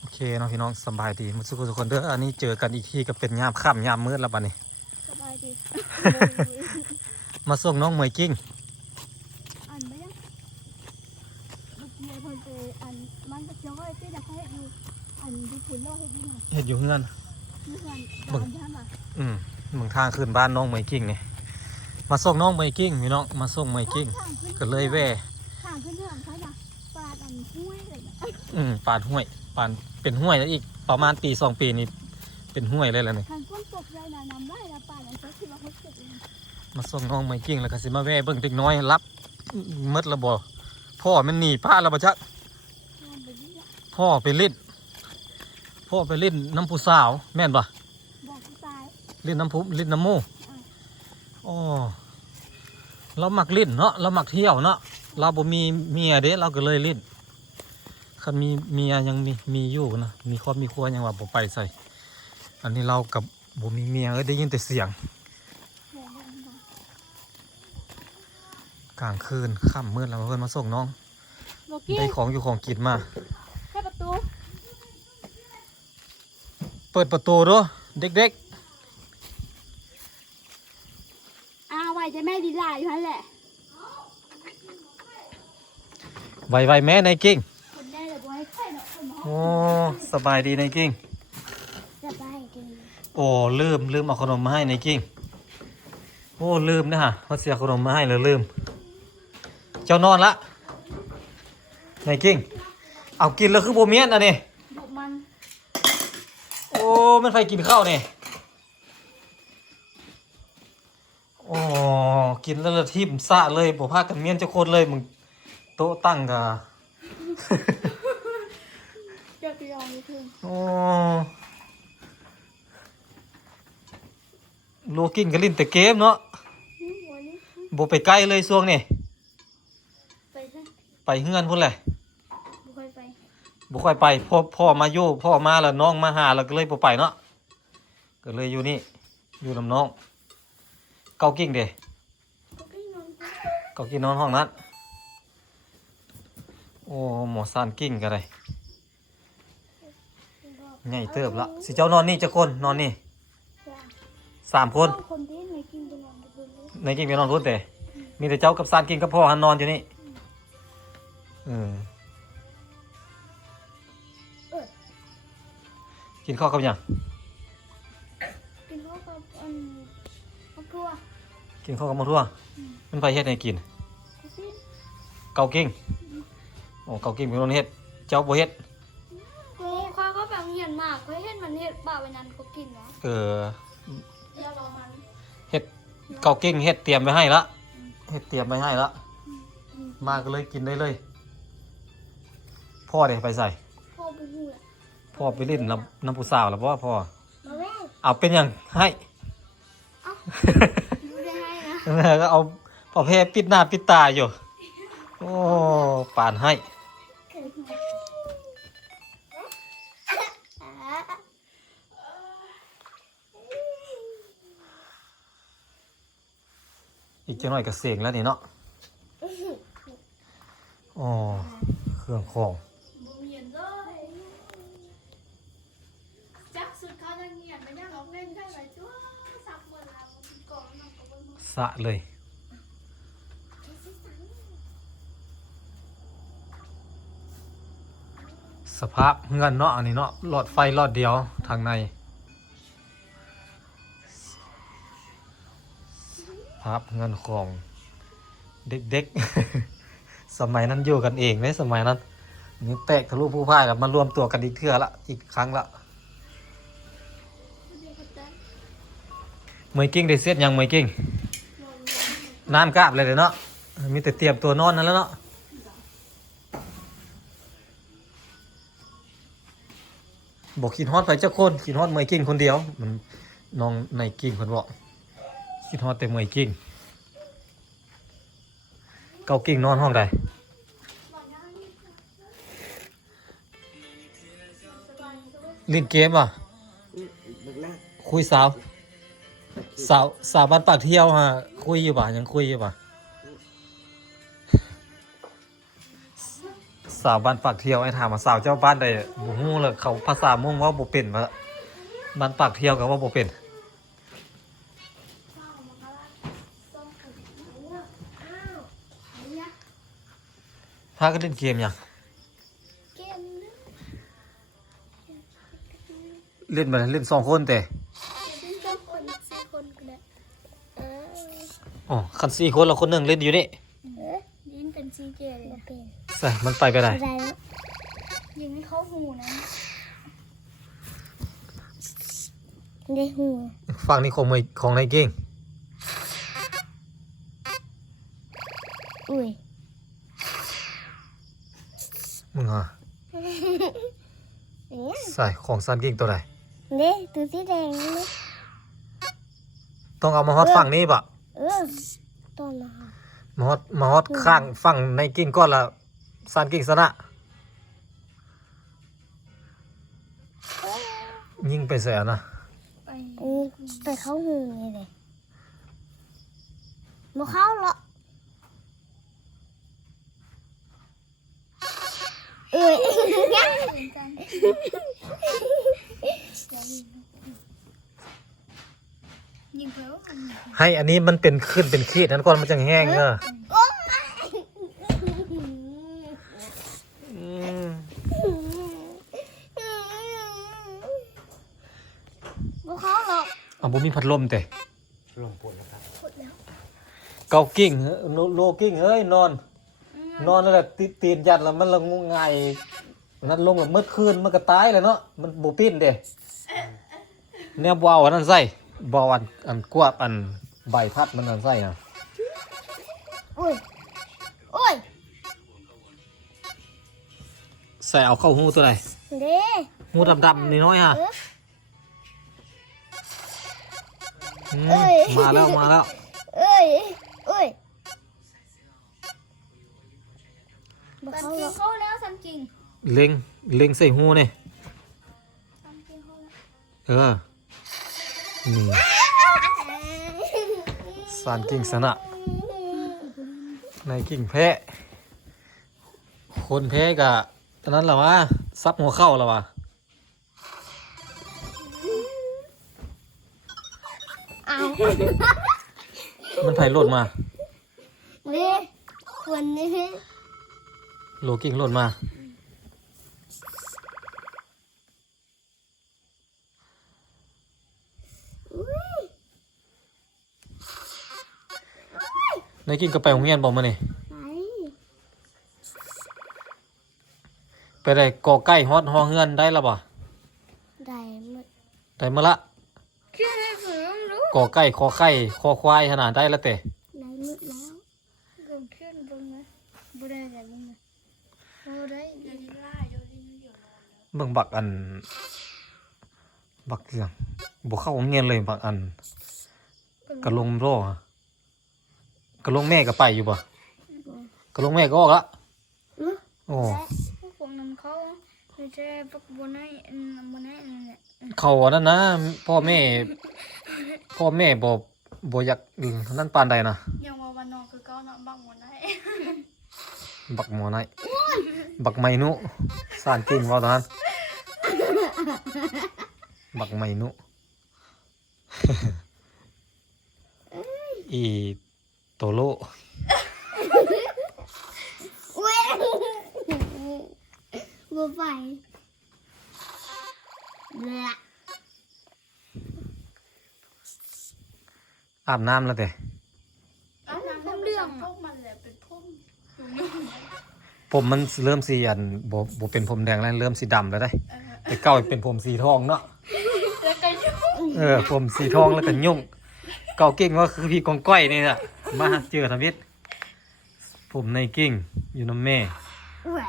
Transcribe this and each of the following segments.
โอเคเนาะพี่น้องสบายดีมุสุกุทุกคนเด้ออันนี้เจอกันอีกทีก็เป็นยามค่ำยามมืดแล้วบัดนี้สบายดี มาส่งน้องเหมยกิ้งอันไม่ยังเมื่อกี้คนไปอันมันจะย้อยที่จะให้อยู่อันที่ผุนโลกให้ดีหน่อย เฮ็ดอยู่เฮือน นี่กันตามท่านอ่ะ เมืองทางขึ้นบ้านน้องเหมยกิ้งนี่มาส่งน้องเหมยกิ้งพี่น้องมาส่งเหมยกิ้งก็เลยแว่ข้างขึ้นเรื่องเขาจะปลาอันห้วยอะไรเนี่ย ปานห้วยปานเป็นห้วยแล้วอีกประมาณปี2 ปีนี่เป็นห้วยเลยแล้วนี่ ทางก้นตกใจนะนำได้ละปลาอย่างเขาคิดว่าเขาเก็บเอง มาส่งน้องเหมยกิ้งแล้วก็สิมาแว่เบิ่งเด็กน้อยรับมดระบ่พ่อมันหนีป้าแล้วบ่จัก นำไปนี่ละ พ่อไปเล่นน้ำผู้สาวแม่นปะ บอกผู้ตาย เล่นน้ำพุเล่นน้ำมูอ๋อเรามักเล่นเนาะเรามักเที่ยวเนาะเราบ่มีเมียเด้เราก็เลยเล่นคันมีเมียยังมีอยู่นะมีครอบมีครัวยังว่าบ่ไปใส่อันนี้เรากับบ่มีเมียได้ยินแต่เสียงกลางคืนค่ำมืดแล้วเพื่อนมาส่งน้องได้ของอยู่ของกินมา แค่ประตู เปิดประตูด้วยเด็ก ไว้จะแม่ดีลายอยู่นั่นแหละ ๆไวๆแม่นายกิ้ง คนได้แต่บัวให้ไข่เนาะคนเนาะ โอ้สบายดีนายกิ้ง จะไปกิน โอ้ลืมเอาขนมมาให้นายกิ้งโอ้ลืมนะฮะเขาเสียขนมมาให้เลยลืมเจ้านอนละนายกิ้งเอากินแล้วคือโบเมียนอ่ะนี่ บุกมัน โอ้มันไฟกินข้าวนี่โอ้กินแล้วละทิ่มซะเลยบ่พากันเมียนเจ้าคนเลยมึงโต๊ะตั้งกะ เจ้าตียองนี่คือ โอ้โลกินก็ลิ้นแต่เกมเนาะ วันนี้ บ่ไปใกล้เลยช่วงนี่ ไปซะ ไปเฮือนพุ่นแหละ บุกไปไป บ่ค่อยไปพ่อมาอยู่พ่อมาแล้วน้องมาหาแล้วก็เลยบ่ไปเนาะก็เลยอยู่นี่อยู่นำน้องเกากิ้งเด้ ก็ไปนอน เกากิ้งนอนห้องนั้นโอ้หมอซานกิ้งก็ได้ใหญ่เติบละสิเจ้านอนนี่จักคนนอนนี่3 คน คนที่ไหนกินจะนอนกับคนเลย ในกิ้งไปนอนพุ่นแต่มีแต่เจ้ากับซานกิ้งกับพ่อหันนอนอยู่นี่กินข้าวกับหยัง กินข้าวกับครอบครัว กินข้าวกับมะทั่วมันไปเฮ็ดให้กิน กูปิ้น เกากิ้งโอ้เกากิ้งเป็นคนเฮ็ดเจ้าบ่เฮ็ด กูข้าวก็แบบเหียนมากเขาเห็นมันเห็ดป่าวันนั้นเขากินวะ เออ เดี๋ยวรอมัน เฮ็ดเกากิ้งเฮ็ดเตรียมไว้ให้ละเฮ็ดเตรียมไว้ให้ละมาก็เลยกินได้เลยพ่อเด้ไปใส่ พ่อบูฮูแหละ พ่อไปเล่นน้ำผู้สาวแล้วบ่พ่อ มาแม่ เอาเป็นหยังให้ ดูได้ให้นะ แล้วก็เอาพ่อแพรปิดหน้าปิดตาอยู่โอ้ปานให้อีกจังหน่อยก็เสียงแล้วนี่เนาะอ๋อเครื่องของ บูเหียนเลยจักสุดเขาจะเงียบไม่ได้ร้องเล่นได้ไหมตัวสับหมดแล้วก่อนมันก็บน สะเลยสภาพเงินเนาะอันนี้เนาะหลอดไฟหลอดเดียวทางในภาพเงินของเด็กๆ สมัยนั้นอยู่กันเองเลยสมัยนั้นนี่แตกทะลุผู้พ่ายกับมารวมตัวกันอีกเทื่อละอีกครั้งละเมยกิ้งได้เสียดยังเมยกิ้งน้ำกราบเลยเนาะมีแต่เตรียมตัวนอนนั่นแล้วเนาะบอกกินฮอดไปเจ้าคนกินฮอดเมยกิ้งคนเดียวมันน้องในกิ้งคนบอกกินฮอดแต่เมยกิ้งเกากิ้งนอนห้องใดเล่นเกมอ่ะคุยสาวบ้านปากเที่ยวฮะคุยอยู่ป่ะยังคุยอยู่ป่ะ สาวบ้านปากเที่ยวไอ้ถามว่าสาวเจ้าบ้านใดบ่ฮู้เลยเขาภาษามุ่งว่าบ่เป็นว่าบ้านปากเที่ยวก็ว่าบ่เป็นพากันเล่นเกมหยัง เกมนะ เล่นบ่ได้เล่นสองคนแต่ 4 คนก็ได้เออ อ๋อคัน4คนแล้วคนหนึงเล่นอยู่นี่ ยินเป็น4เกมเลยเป็น ใส่มันไปได้ ได้แล้วยิงให้เข้าหูนะได้หู ฝั่งนี้ของนายเก่ง อุ้ย มึงฮะ อย่างเงี้ย ใส่ของซันเก่งตัวใด เด้ตัวสีแดงนี่ ต้องเอามาฮอดฝั่งนี้ปะ เออต้นนะ มาฮอดข้างฝั่งนายเก่งก่อนละซันเก่งชนะยิงไปแสนนะ ไปเข้าหูนี่เลยมาเข้าหรอเอ้ยยิงเพิ่ม ให้อันนี้มันเป็นขึ้นเป็นขีดนั้นก่อนมันจะแห้งเนอะอืม มาเข้าหรอ เอาบ่มีพัดลมแต่ ลมปวดแล้วครับ หมดแล้ว เกากิ้งโลกิ้งเฮ้ยนอนนั่นแหละตีนยันแล้วมันละงงไงนั่นลงแบบเมื่อคืนมันก็ตายเลยเนาะมันบ่ปิ้นเด้เนี่ยบ่เอาอันนั้นใส่บ่เอาอันกวบอันใบพัดมันอันใส่นะ โอ้ยโอ้ย ใส่เอาเข้าหูตัวไหน เด้ หูดำๆน้อยๆฮะ เออ อืม เอ้ย มาแล้ว เอ้ยเอ้ยมาเข้าหรอเข้าแล้วสันจริง เล็งใส่หูนี่ สันจริงเข้าแล้ว เออนี่สารกิ่งสนะในกิ่งแพะคนแพะกะตอนนั้นแหละวะซับหัวเข้าแล้ววะ เอา มันไผ่หล่นมา เด้วันนี้ โลกิ่งหล่นมาในกิ่งก็ไปโรงเรียนบอกมานี่ ไป ไปได้กอใกล้ฮอดฮอเฮือนได้แล้วบ่ ได้หมด ได้มาละ แค่ได้ผมรู้ กอใกล้คอไข่คอควายขนาดได้แล้วแต่ ได้หมดแล้วลงขึ้นลงนะบ่ได้แต่ลงนะบ่ได้เดี๋ยวนี้ล่าเดี๋ยวนี้มันอยู่นอนแล้ว เบิ่งบักอันบักเสียงบ่เข้าโรงเรียนเลยบักอันกะลงโรอะกะลงแม่ก็ไปอยู่บ่กะลงแม่ก็ออกละโอ้ พวกนั้นเขาไม่ใช่พวกบนให้บนให้นั่นแหละ เขาอันนั้นนะพ่อแม่บ่อยากนั่นปานใดนะ ยังว่าวันนอกคือเก้าเนาะบางวันได้ บักหมอไหนบักไมนุสารจริงว่าตอนนั้นบักไมนุ อีโตโล เว้ยบ่ไปละ อาบน้ำแล้วแต่ เอาน้ำเรื่องพวกมันแหละเป็นพุ่ม ผมมันเริ่มสีอันบ่เป็นผมแดงแล้วเริ่มสีดำแล้วได้แต่เก่าเป็นผมสีทองเนาะ แล้วก็ยุ่ง ผมสีทองแล้วก็ยุ่งเก่าเก่งว่าคือพี่กองก้อยนี่แหละมาเจอทวิตผมในเก่งอยู่น้ำแม่ แหว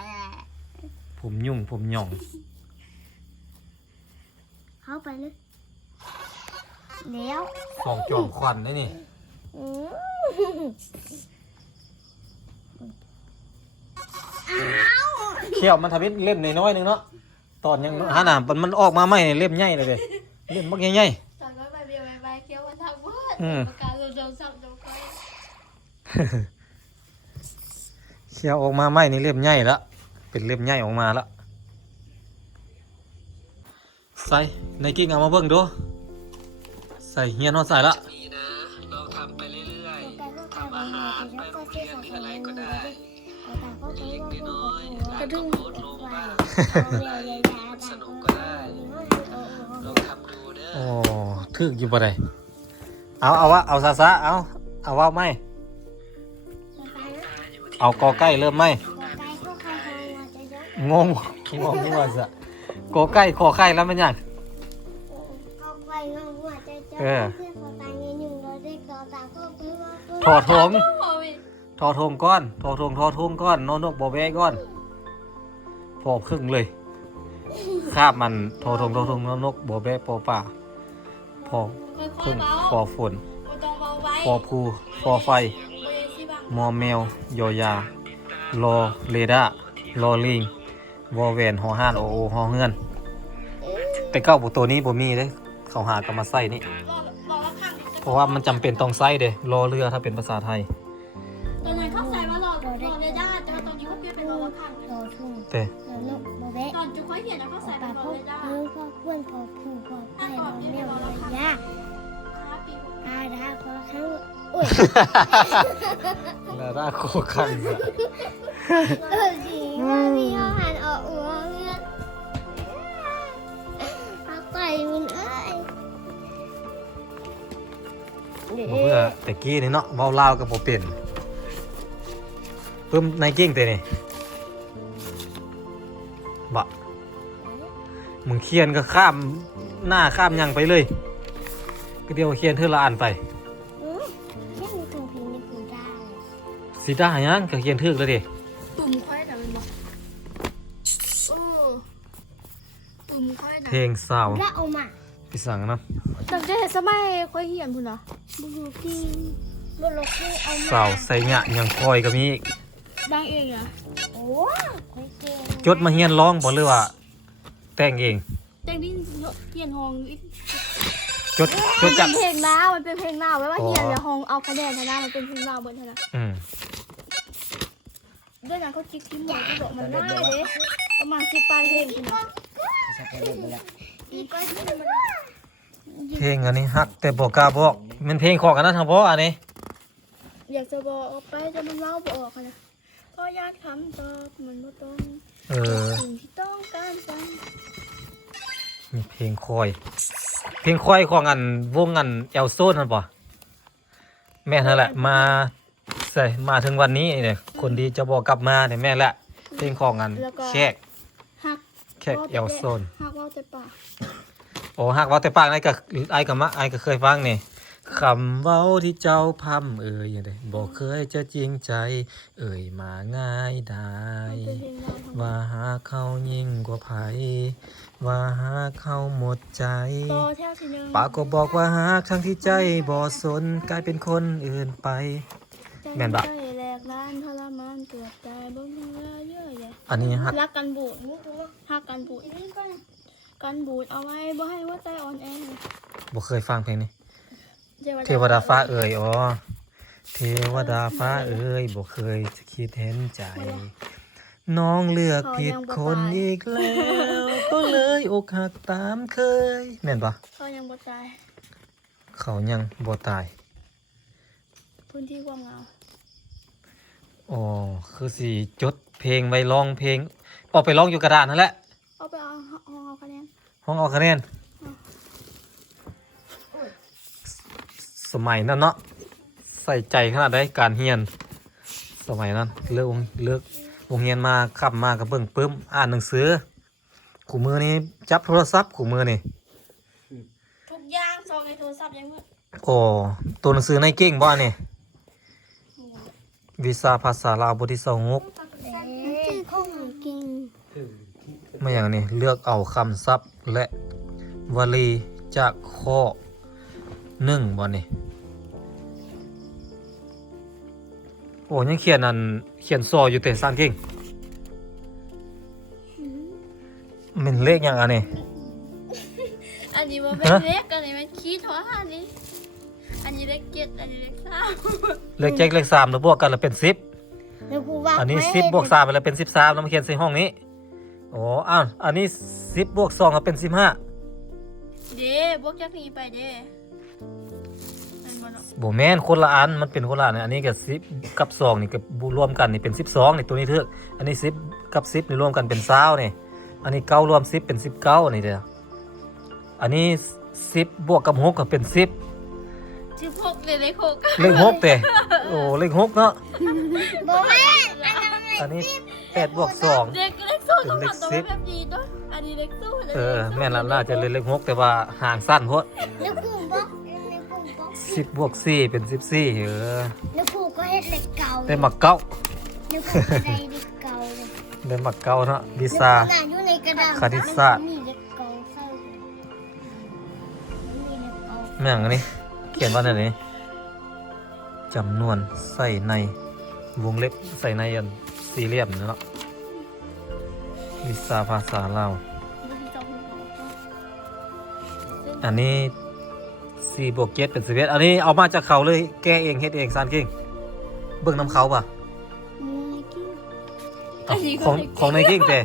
ผมยุ่งผมหย่อง เข้าไปเลยแล้ว สองจอมควันได้นี่ อืม เขี้ยวมันทวิตเล่มน้อยๆนึงเนาะตอนยังหาหนามมันออกมาไม่เล่มใหญ่เลยเด้เล่มบักใหญ่ ตอนก็ไปเบียร์ไปเคี้ยววันทำเพื่อน อืม ประกาศโดนสับโดนก้อย ๆเขี้ยวออกมาไม่นี่เล่มใหญ่ละไป เป็นเล่มใหญ่ออกมาละใส่ในกิ้งเอามาเบิ่งดูใส่เฮียนเอาใส่ละนี่นะเราทำไปเรื่อยๆทำอาหารไปโรงเรียนหรืออะไรก็ได้เล็กๆน้อยๆแล้วก็โพสต์ลงบ้างสนุกก็ได้ลองทำดูเด้อโอ้ทึกอยู่บ่ได้เอาวะเอาซะเอาว่าไม่เอากอไก่เริ่มไหมงงว่าจะกอไก่ขอไข่แล้วมันยังถอทงก้อนทอทงก้อนนอนกบอแวก้อนพอครึ่งเลยคาบมันทอทงนอนกบอแวปอป่าพอครึ่งพอฝนพอภูพอไฟมอแมวยอยารอเรดาร์รอลิงวอแวนหอห้านโอหอเฮือนแต่เก้าบุตัวนี้บ่มีเลยเขาหากันมาใส่นี่เพราะว่ามันจำเป็นต้องใส่เด้รอเรือถ้าเป็นภาษาไทยตอนนั้นเขาใส่ว่ารอเรดาร์แต่ตอนนี้เขาเปลี่ยนเป็นรอละครั้งรอทุ่ง แต่ ตอนจุ๊ค่อยเห็นแล้วเขาใส่เป็นรอเรดาร์พอควรพอผูพอไข่รอแมวรอยาดาพอครั้งอุ้ย แล้วราโคคังจ้ะดีว่าพี่เขาหันออกหัวเลือดเอาไก่มันเพื่อแต่กี้นี่เนาะเว้าลาวกับบ่เป็นเพิ่มในเก่งแต่นี่บะมึงเขียนก็ข้ามหน้าข้ามยังไปเลยก็เดียวเขียนเธอละอ่านไปแค่มีตรงเพลงในกูได้สิได้ยังก็เขียนถึกแล้วดิตุ่มค่อยแต่มันบอกตุ่มค่อยนะเพลงสาวแล้วเอามาพี่สั่งนะตั้งใจสมัยค่อยเหียนพุ่นเหรอบุรุษที่บุรุษที่เอามาสาวใส่หยะยังคอยก็มีอีกดังเองเหรอโอ้ค่อยเก่งจดมาเฮียนร้องบ่หรือว่าแต่งเองแต่งดิเฮียนห้องจดจักเพลงน้ามันเป็นเพลงน้าไว้ว่าเฮียนแล้วห้องเอาคะแนนนะมันเป็นเพลงน้าเบิดนะด้วยนั้นเขาจิ๊กที่หมดที่บอกมันง่ายเลยประมาณ10 ปลายเพลงคุณเพลงอันนี้ฮักแต่บอกกล้าบอกมันเพลงของกันนะทางพ่ออันนี้อยากจะบอกออกไปจะมันเล่าบอกออกนะก็อยากทำตอบมันไม่ต้องสิ่งที่ต้องการฟังมีเพลงคอยของอันวงอันเอลโซนนั่นป่ะแม่นั่นแหละมาใส่มาถึงวันนี้เนี่ยคนดีจะบอกกลับมาเนี่ยแม่แหละเพลงของอันแขกเอลโซนฮักว่าแต่ปากโอ้ฮักว่าแต่ปากไอ้ก็เคยฟังนี่คำเว้าที่เจ้าพำอย่างใดบอกเคยจะจริงใจมาง่ายได้ว่าหาเขายิ่งกว่าไผว่าหาเขาหมดใจปากก็บอกว่าหากทั้งที่ใจบ่สนกลายเป็นคนอื่นไปแม่นบะอันนี้ฮักรักกันบูดฮักกันบูดเอาไว้บ่ให้ว่าใจอ่อนแอบ่เคยฟังเพลงนี้เทวดาฟ้าอ๋อเทวดาฟ้าบ่เคยจะคิดเห็นใจน้องเลือกผิดคนอีกแล้วก็เลยอกหักตามเคยแม่นปะเขายังบ่ตายพื้นที่ความเหงาอ๋อคือสิจดเพลงไว้ร้องเพลงออกไปร้องอยู่กระดาษนั่นแหละเอาไปเอาห้องเอาคะแนนสมัยนั้นเนาะใส่ใจขนาดได้การเรียนสมัยนั้นเลือกโรงเรียนมาขับมากับเบิ่งปึ้มอ่านหนังสือขู่มือนี้จับโทรศัพท์ขู่มือนี่ทุกอย่างซองในโทรศัพท์ยังมือโอ้ตัวหนังสือในเก่งบ่นี่วิชาภาษาลาวบทที่26ไม่อย่างนี้เลือกเอาคำศัพท์และวลีจากข้อ1บ่นี่โอ้ยังเขียนซออยู่แต่สร้างเก่งมันเลขอย่างอันนี้อันนี้มันเป็นเลขอันนี้มันคิดว่าอันนี้เลข7อันนี้เลข3เลข7เลข3แล้วบวกกันแล้วเป็น10 เดี๋ยวครูว่า อันนี้10บวก3ไปแล้วเป็น13แล้วมาเขียนใส่ห้องนี้โอ้อ้าวอันนี้10บวก2ก็เป็น15เด้บวกจากนี้ไปเด้เป็นบ่เนาะ บ่แม่นคนละอันมันเป็นคนละอันอันนี้ก็10กับ2นี่ก็รวมกันนี่เป็น12นี่ตัวนี้เถอะอันนี้10กับ10นี่รวมกันเป็น20นี่อันนี้9รวม10เป็น19นี่เด้ออันนี้10บวกกับ6ก็เป็น10 16เลยเลข6 เลข6แต่โอ้เลข6เนาะ บ่แม่น อันนี้8บวก2 เด็กเลข2ต้องทำตัวแบบนี้ด้วยอันนี้เลข2 แม่นละน่าจะเล่นเลข6แต่ว่าห่างสั้นโพด เดี๋ยวครูบอกเดี๋ยวครูบอก 10บวก4เป็น14เดี๋ยวครูก็เฮ็ดเหล็กเก่า ได้หมักเก้า เดี๋ยวครูก็ได้เหล็กเก่าเลย ได้หมักเก้าเนาะวิซา เดี๋ยวครูน่ะอยู่ในกระดาษ คณิตศาสตร์ มันมีเหล็กเก่าใส่มีเหล็กเก่า แม่งอันนี้เขียนว่าอะไรนี่จำนวนใส่ในวงเล็บใส่ในอันสี่เหลี่ยมเนาะวิซาภาษาลาวอันนี้4บวก7เป็น11อันนี้เอามาจากเขาเลยแก้เองเฮ็ดเองซานกิ้งเบิ่งน้ำเขาป่ะ มีกิ้ง ของในกิ้งแต่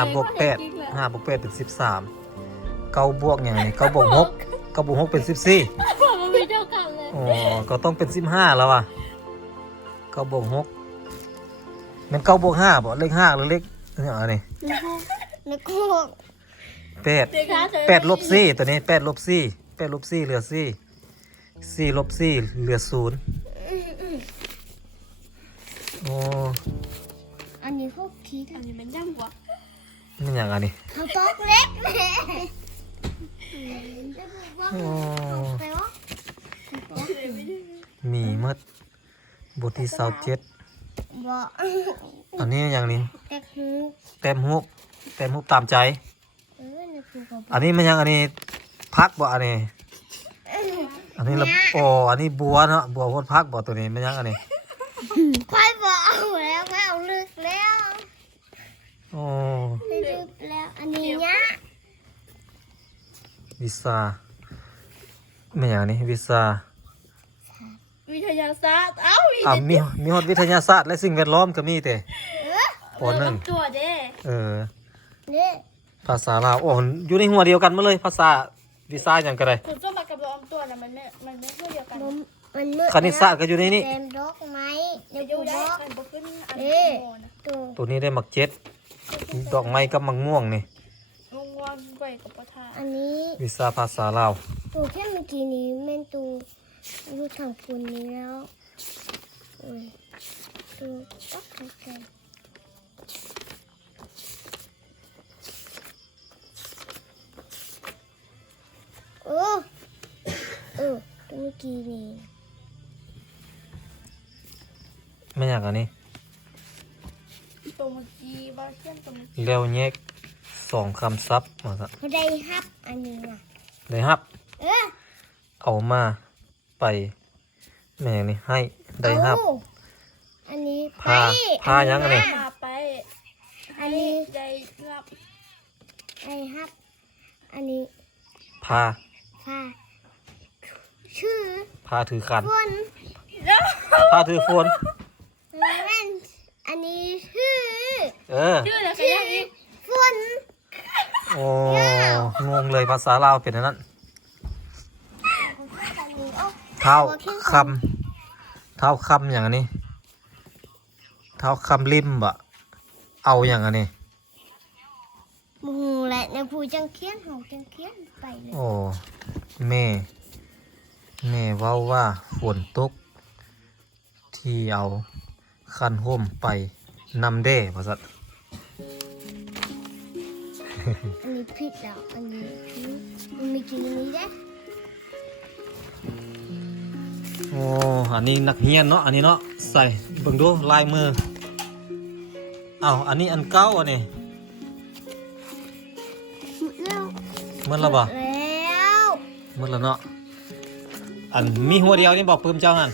5บวก8 5บวก8เป็น13 9บวกอย่างนี้9บวก6 9บวก6เป็น14 มันไม่เท่ากันเลย อ๋อก็ต้องเป็น15แล้วอ่ะ9บวก6มัน9บวก5บ่เลข5หรือเลขอะไรนี่ แล้วก็ 8 เด็กคะเธอ 8ลบ4ตัวนี้8ลบ4 8ลบ4เหลือ4 4ลบ4เหลือ0โอ้ อันนี้พวกคิด อันนี้มันย่ำกว่า มันอย่างอันนี้ เขาตอกเล็กแม่ โอ้ ไปวะ มีหมดบทที่27 บ่ อันนี้อย่างนี้ แต่หู แต้มฮูบแต้มฮูบตามใจ นี่คือกับ อันนี้มันยังอันนี้พักบ่อันนี้ อันนี้ละอ๋ออันนี้บัวเนาะบัวโพดพักบ่ตัวนี้มันยังอันนี้ ควายบ่เอาแล้วไม่เอาลึกแล้ว โอ้ ไม่ลึกแล้วอันนี้เนี้ย วิซาไม่อย่างนี้วิซา วิทยาศาสตร์เอ้า มีฮอดวิทยาศาสตร์และสิ่งแวดล้อมก็มีแต่ปหนึ่ง ตัวเด้ นี่ ภาษาลาวโอ้อยู่ในหัวเดียวกันมาเลยภาษาวิซาอย่างก็ได้ คุณส้มมากับรอมตัวนะมันไม่เท่าเดียวกัน มันมืด คณิตศาสตร์ก็อยู่ในนี้ เต็มดอกไม้เดี๋ยว อยู่ กูบ ได้ อก มันบ่ขึ้นอัน เอ๊ะ โมนะ ตัว ตัวนี้ได้หมักเจ็ดดอกไม้กับมังม่วงนี่ งงวงไปกับประธาน อันนี้ วิซาภาษาลาว ตัวแค่เมื่อกี้นี้แม่นตัวอยู่ทางคุณนี้แล้วโอ้ยตัวตักไกลโอ้ตัวเมื่อกี้นี้ ไม่อย่างอันนี้ ตัวเมื่อกี้บ้าเขียนตัวเมื่อกี้ แล้วแยก2คำศัพท์มาซะ เขาได้ฮับอันนี้นะ ได้ครับ เออ เอามาไปแม่นี่ให้ได้ครับ เอาอันนี้ พายังอันนี้ มาไป อันนี้ ได้รับ ไอ้ฮับอันนี้ พา พาชื่อ พาถือขัน ฝน พาถือโฟน แม่นอันนี้ชื่อ ชื่ออะไรกันยังอีก ฝน โอ้งงเลยภาษาลาวเป็นอันนั้น อันนี้โอ้ เท้าคำเท้าคำอย่างอันนี้เท้าคำริมบะเอาอย่างอันนี้ บูแหละในผู้จังเขียนของจังเขียนไปเลย โอ้แม่เว้าว่าฝนตก ที่เอาคันห่มไปนำเด้ภาษา อันนี้ผิดแล้วอันนี้ผิดมันมีกี่นี้เด้ โอ้อันนี้นักเรียนเนาะอันนี้เนาะใส่เบิ่งดูลายมือเอาอันนี้อันเก่าอันนี้ แล้ว หมันและบ่ แล้ว หมันและเนาะอันมีหัวเดียวนี่บอกปื้มเจ้าหัน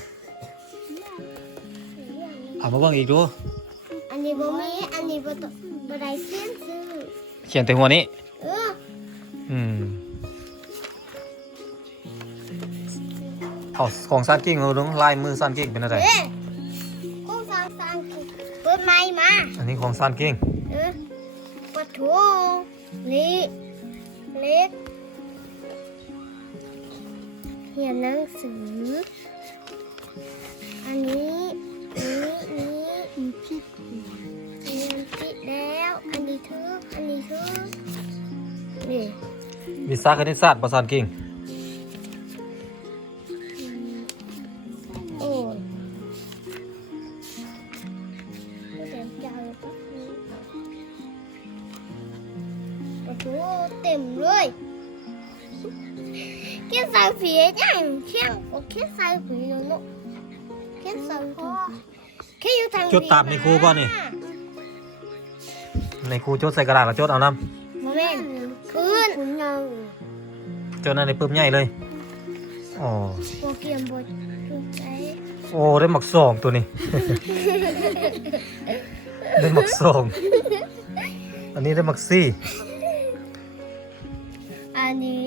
เอามาเบิ่งอีกดู อันนี้บ่มีอันนี้บ่ต้องบ่ได้เขียนชื่อ เขียนแต่หัวนี้ เออ เอาของซานกิ้งเราดูลายมือซานกิ้งเป็นอะไร เอ๊ะกูฟัง ของซานเก่ง ปะทูนี่เล็กเขียนหนังสืออันนี้ผิดแล้วอันนี้ทึกนี่ วิชาคณิตศาสตร์ภาษาอังกฤษ โอ้ยเต็มยาวเลยปะโอ้โหเต็มเลยแค่ใส่ผียังแค่ใส่ผีเนาะแค่ใส่ผีแค่อยู่ทาง จดตามในครูก่อนนี่ในครูจดใส่กระดาษแล้วจดเอาน้ โมเมนต์คืนคุณยัง ำจดนั่นในปึ๊บใหญ่เลยอ๋อ โปรแกรมบทถูกใจ โอ้ได้หมักสองตัวนี้ ได้หมักสองอันนี้ได้หมักสี่ อันนี้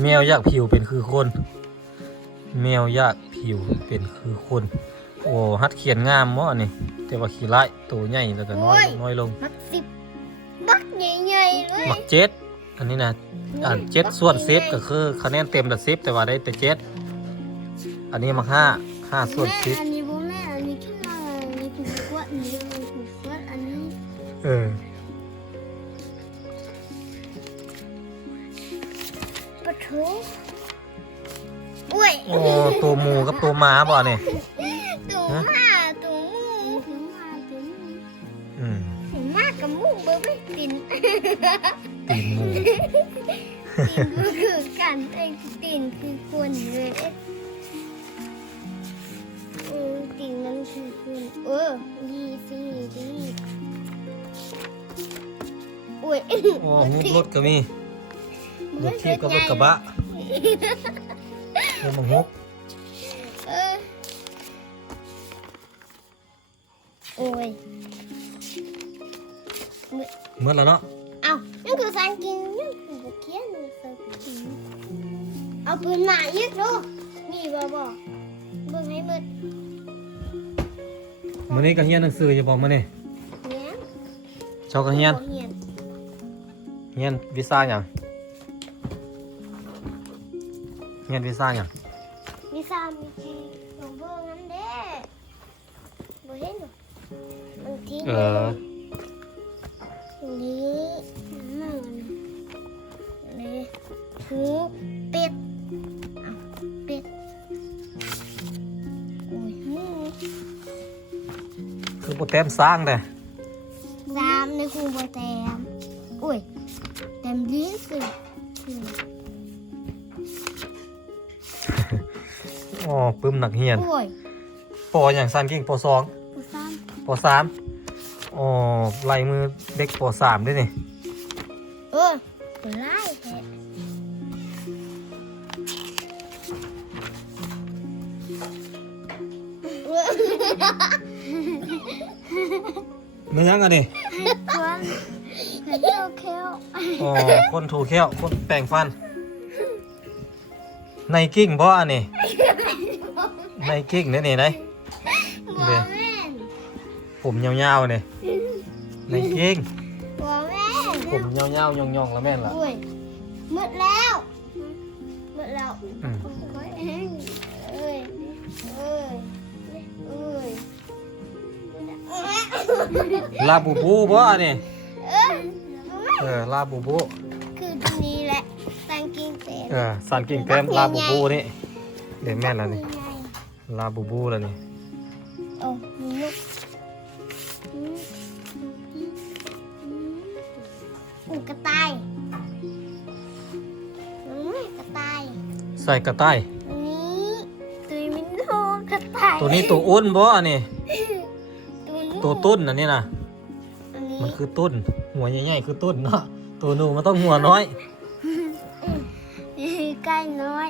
แมวอยากผิวเป็นคือคนแมวอยากผิวเป็นคือคนโอ้ฮัดเขียนงามมั้อันนี้แต่ว่าขี้ร้ายตัวใหญ่แล้วก็น้อยลง มัก10บักใหญ่ๆเลย หมักเจ็ดอันนี้นะเจ็ดส่วนเซฟก็คือคะแนนเต็มแต่10แต่ว่าได้แต่เจ็ดอันนี้หมักห้าส่วน10 อันนี้บ่แม่อันนี้ขึ้นมาอันนี้คือกวดอันนี้คือกวดอันนี้ เออ ปะทูอุ้ย โอ้ตัวหมูกับตัวหมาบ่เนี่ย ตัวมาตัวมูตัวมาตัวมู อืม ตัวมากับมูเบอร์ไม่ติน ตีนหมู ตินก็คือกันไอ้ตินคือคนเลยตินมันคือคนดีอุ้ย โอ้หูรถก็มีรถทีบกับรถกระบะรถมังฮก โอ้ย เมื่อแล้วเนาะ เอานั่นคือสารกินนั่นคือบุกเขียนสารกินเอาปืนมายึดดูนี่บ่เบิ่งให้หมด มื้อนี้ก็เรียนหนังสืออย่าบอกมื้อนี้ เนี่ย เจ้าก็เรียน เหียน เรียนวิชาหยังเรียนวิชาหยัง มีสามมีจีลงเบิ่งนั้นเด้บ่เห็นหรอมันทิ้ง เออ นี่นั่นนี่หูเป็ดเอาเป็ดโอ้ยหู คือบ่แต้มสร้างเด้ สามในครูบ่แต้มอุ้ยแต้มดีสิ อ๋อปึ้มนักเรียน โอ้ย ปอหยังซันกิ่งปสอง ผู้สาม ปสามอ๋อลายมือเด็กปสามด้วยนี่ เป็นไรแท้ มันยังอันนี้ คนเขียวเขียว อ๋อคนถูแค้วคนแปรงฟันในกิ่งบ่อันนี้ในกิ่งนี่นี่ไหน บัวแม่น ผมยาวๆนี่ในกิ่ง บัวแม่น ผมยาวๆย่องๆแล้วแม่นล่ะ อุ้ยหมดแล้วหมดแล้ว อืม เอ้ยเอ้ยเอ้ยเอ้ย ลาบูบูบ่อันนี้ เอ้ย ลาบูบู คือตรงนี้แหละตังกิ้งเต็ม สันกิ่งเต็มลาบูบูนี่เดี๋ยวแม่นแล้วนี่ลาบูบูแล้วนี่ โอ้มีลูกกระต่ายกระต่าย ใส่กระต่าย นี่ตัวมินโฮกระต่าย ตัวนี้ตัวอ้นบ่อันนี้ ตัว ตัวตุ้นอันนี้นะ อันนี้ มันคือตุ้นหัวใหญ่ๆคือตุ้นเนาะตัวหนูมันต้องหัวน้อย ใกล้น้อย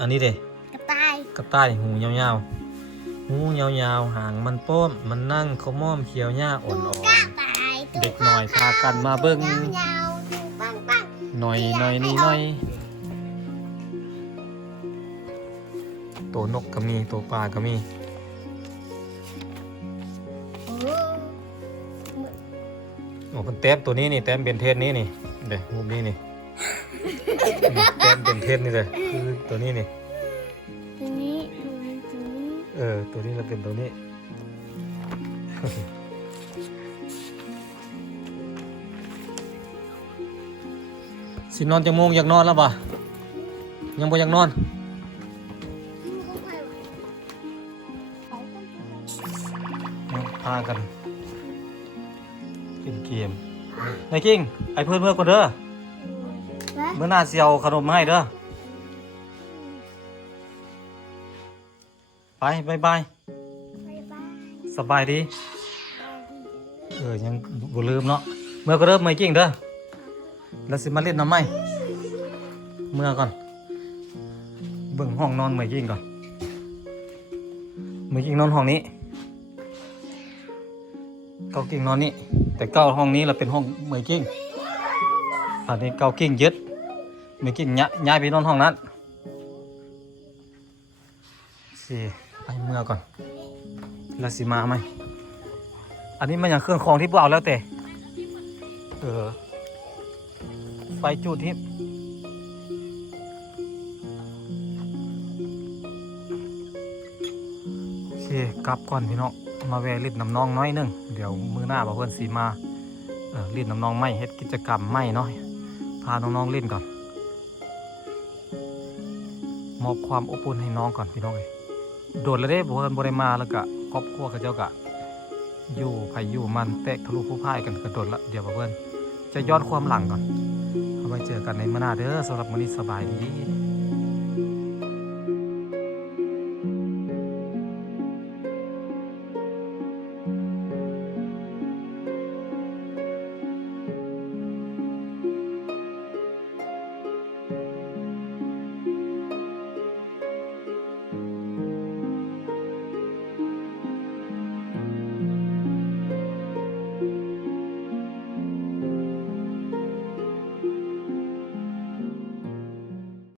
อันนี้เด้ กระต่าย กระต่ายหูยาวๆหูยาวๆหางมันป้อมมันนั่งเขาม่อมเขียวหญ้าอ่อน กระต่าย ๆเด็กน้อยพากันมาเบิ่ง ยาวๆดูปัง หน่อยนี่หน่อยตัวนกก็มีตัวปลาก็มี ๆโอ้หมด โอ้คนแต้มตัวนี้นี่แต้มเบนเทนนี้นี่เดี๋ยวมุมนี้นี่แต้มเบนเทนนี่เลยคือตัวนี้นี่ ตัวนี้ตัวนี้ตัวนี้ ตัวนี้เราเป็นตัวนี้ สินอนจังโมงอยากนอนแล้วป่ะยังบ่อยากนอนพากันกินเกมนายกิ้งไอ้เพื่อนก่อนเด้อ วะ เมื่อหน้าเสียวขนมมาให้เด้อไปบายบาย บ๊ายบาย สบายดียังบ่ลืมเนาะเมื่อก็เริ่มไม่กิ้งเด้อแล้วสิมาเล่นน้ำไหมเมื่อก่อนเบิ่งห้องนอนไม่กิ้งก่อนไม่กิ้งนอนห้องนี้เกากิ้งนอนนี่แต่เก้าห้องนี้เราเป็นห้องไม่กิ้งอันนี้เกากิ้งยึดไม่กิ้งย้ายไปนอนห้องนั้นสิไปเมื่อก่อนแล้วสิมาไหมอันนี้มันอย่างเครื่องคองที่พวกเอาแล้วแต่ไฟจุดที่โอเคกลับก่อนพี่น้องมาแวะรีดน้ำน้องน้อยหนึงเดี๋ยวมื้อหน้าบ่เพื่อนสีมารีดน้ำน้องไม่เฮ็ดกิจกรรมไม่เนาะพาน้องๆเล่นก่อนมอบความอบอุ่นให้น้องก่อนพี่น้องเลยโดดแล้วได้บ่เพื่อนบ่ได้มาแล้วก็ครอบครัวกับเจ้ากะอยู่ไผอยู่มันแตกทะลุผู้พ่ายกันกระโดดละเดี๋ยวบ่เพื่อนจะย้อนความหลังก่อนเอาไว้เจอกันในมื้อหน้าเด้อสำหรับมื้อนี้สบายดี